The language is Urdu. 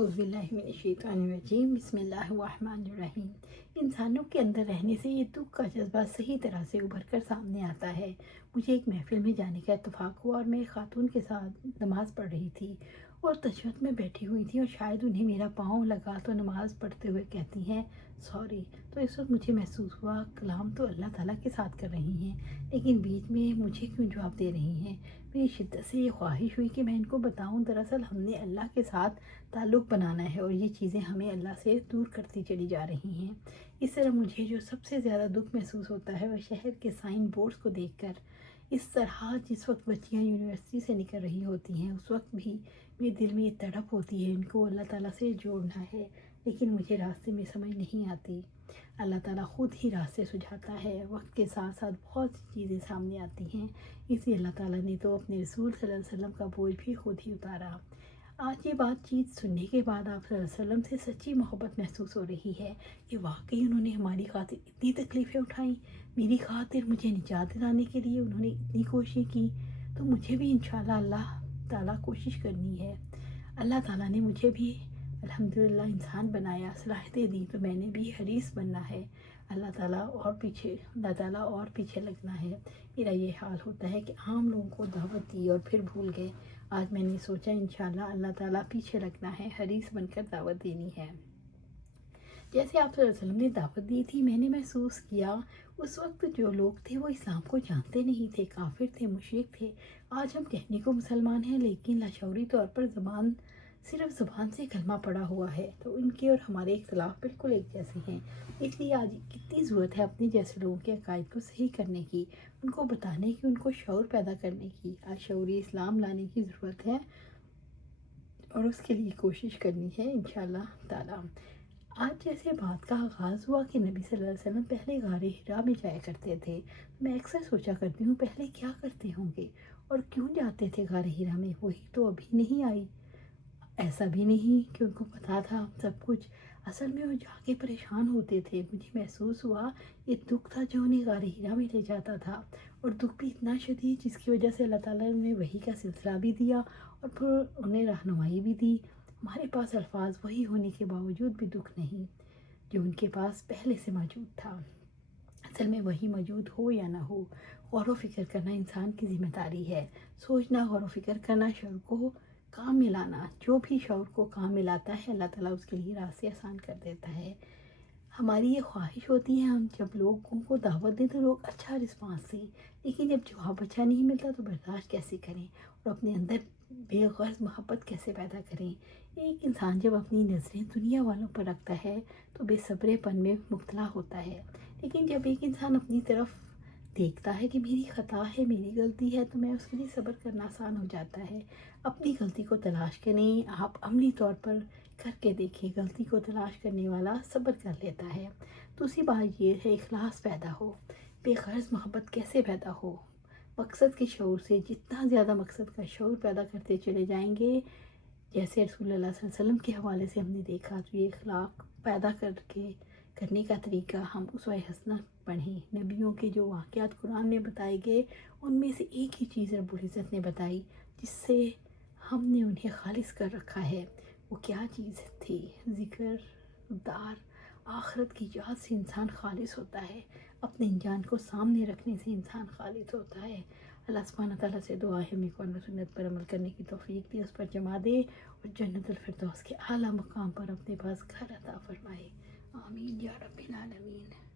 اعوذ باللہ من الشیطان الرجیم، بسم اللہ الرحمن الرحیم۔ انسانوں کے اندر رہنے سے یہ دکھ کا جذبہ صحیح طرح سے ابھر کر سامنے آتا ہے۔ مجھے ایک محفل میں جانے کا اتفاق ہوا اور میں ایک خاتون کے ساتھ نماز پڑھ رہی تھی اور تشہد میں بیٹھی ہوئی تھی، اور شاید انہیں میرا پاؤں لگا تو نماز پڑھتے ہوئے کہتی ہیں سوری۔ تو اس وقت مجھے محسوس ہوا کلام تو اللہ تعالیٰ کے ساتھ کر رہی ہیں، لیکن بیچ میں مجھے کیوں جواب دے رہی ہیں۔ میری شدت سے یہ خواہش ہوئی کہ میں ان کو بتاؤں دراصل ہم نے اللہ کے ساتھ تعلق بنانا ہے اور یہ چیزیں ہمیں اللہ سے دور کرتی چلی جا رہی ہیں۔ اس طرح مجھے جو سب سے زیادہ دکھ محسوس ہوتا ہے وہ شہر کے سائن بورڈز کو دیکھ کر۔ اس طرح جس وقت بچیاں یونیورسٹی سے نکل رہی ہوتی ہیں اس وقت بھی میرے دل میں یہ تڑپ ہوتی ہے ان کو اللہ تعالیٰ سے جوڑنا ہے، لیکن مجھے راستے میں سمجھ نہیں آتی۔ اللہ تعالیٰ خود ہی راستے سجھاتا ہے، وقت کے ساتھ ساتھ بہت سی چیزیں سامنے آتی ہیں، اس لیے اللہ تعالیٰ نے تو اپنے رسول صلی اللہ علیہ وسلم کا بوجھ بھی خود ہی اتارا۔ آج یہ بات چیت سننے کے بعد آپ صلی اللہ علیہ وسلم سے سچی محبت محسوس ہو رہی ہے کہ واقعی انہوں نے ہماری خاطر اتنی تکلیفیں اٹھائیں، میری خاطر مجھے نجات دلانے کے لیے انہوں نے اتنی کوششیں کی، تو مجھے بھی انشاءاللہ اللہ تعالیٰ کوشش کرنی ہے۔ اللہ تعالیٰ نے مجھے بھی الحمدللہ انسان بنایا، صلاحیتیں دی، تو میں نے بھی حریص بننا ہے۔ اللہ تعالیٰ اور پیچھے لگنا ہے۔ میرا یہ حال ہوتا ہے کہ عام لوگوں کو دعوت دی اور پھر بھول گئے۔ آج میں نے سوچا انشاءاللہ اللہ تعالیٰ پیچھے لگنا ہے، حریص بن کر دعوت دینی ہے۔ جیسے آپ صلی اللہ علیہ وسلم نے دعوت دی تھی، میں نے محسوس کیا اس وقت جو لوگ تھے وہ اسلام کو جانتے نہیں تھے، کافر تھے، مشرک تھے۔ آج ہم کہنے کو مسلمان ہیں لیکن لاشعوری طور پر صرف زبان سے کلمہ پڑا ہوا ہے، تو ان کے اور ہمارے اختلاف بالکل ایک جیسے ہیں۔ اس لیے آج کتنی ضرورت ہے اپنے جیسے لوگوں کے عقائد کو صحیح کرنے کی، ان کو بتانے کی، ان کو شعور پیدا کرنے کی۔ آج شعوری اسلام لانے کی ضرورت ہے اور اس کے لیے کوشش کرنی ہے انشاءاللہ تعالیٰ۔ آج جیسے بات کا آغاز ہوا کہ نبی صلی اللہ علیہ وسلم پہلے غار حرا میں جایا کرتے تھے، میں اکثر سوچا کرتی ہوں پہلے کیا کرتے ہوں گے اور کیوں جاتے تھے غار حرا میں، وہی تو ابھی نہیں آئی۔ ایسا بھی نہیں کہ ان کو پتا تھا سب کچھ، اصل میں وہ جا کے پریشان ہوتے تھے۔ مجھے محسوس ہوا یہ دکھ تھا جو انہیں غار حرا میں لے جاتا تھا، اور دکھ بھی اتنا شدید جس کی وجہ سے اللہ تعالیٰ نے وحی کا سلسلہ بھی دیا اور پھر انہیں رہنمائی بھی دی۔ ہمارے پاس الفاظ وہی ہونے کے باوجود بھی دکھ نہیں جو ان کے پاس پہلے سے موجود تھا۔ اصل میں وہی موجود ہو یا نہ ہو، غور و فکر کرنا انسان کی ذمہ داری ہے۔ سوچنا، غور و فکر کرنا، شعور کو کام میں لانا، جو بھی شعور کو کام میں لاتا ہے اللہ تعالیٰ اس کے لیے راستے آسان کر دیتا ہے۔ ہماری یہ خواہش ہوتی ہے ہم جب لوگوں کو دعوت دیں تو لوگ اچھا رسپانس دیں، لیکن جب جواب اچھا نہیں ملتا تو برداشت کیسے کریں اور اپنے اندر بے غرض محبت کیسے پیدا کریں۔ ایک انسان جب اپنی نظریں دنیا والوں پر رکھتا ہے تو بے صبرے پن میں مبتلا ہوتا ہے، لیکن جب ایک انسان اپنی طرف دیکھتا ہے کہ میری خطا ہے، میری غلطی ہے، تو میں اس کے لیے صبر کرنا آسان ہو جاتا ہے۔ اپنی غلطی کو تلاش کریں، آپ عملی طور پر کر کے دیکھیں، غلطی کو تلاش کرنے والا صبر کر لیتا ہے۔ دوسری بات یہ ہے اخلاص پیدا ہو، بے غرض محبت کیسے پیدا ہو؟ مقصد کے شعور سے، جتنا زیادہ مقصد کا شعور پیدا کرتے چلے جائیں گے، جیسے رسول اللہ صلی اللہ علیہ وسلم کے حوالے سے ہم نے دیکھا، تو یہ اخلاق پیدا کرنے کا طریقہ ہم اسوہ حسنہ پڑھیں۔ نبیوں کے جو واقعات قرآن میں بتائے گئے ان میں سے ایک ہی چیز رب العزت نے بتائی جس سے ہم نے انہیں خالص کر رکھا ہے۔ وہ کیا چیز تھی؟ ذکر دار آخرت کی یاد سے انسان خالص ہوتا ہے، اپنے انجان کو سامنے رکھنے سے انسان خالص ہوتا ہے۔ اللہ سبحانہ تعالیٰ سے دعا ہے ہمیں قرآن و سنت پر عمل کرنے کی توفیق دے، اس پر جما دے اور جنت الفردوس کے اعلیٰ مقام پر اپنے پاس گھر عطا فرمائے۔ آمین یا رب العالمین۔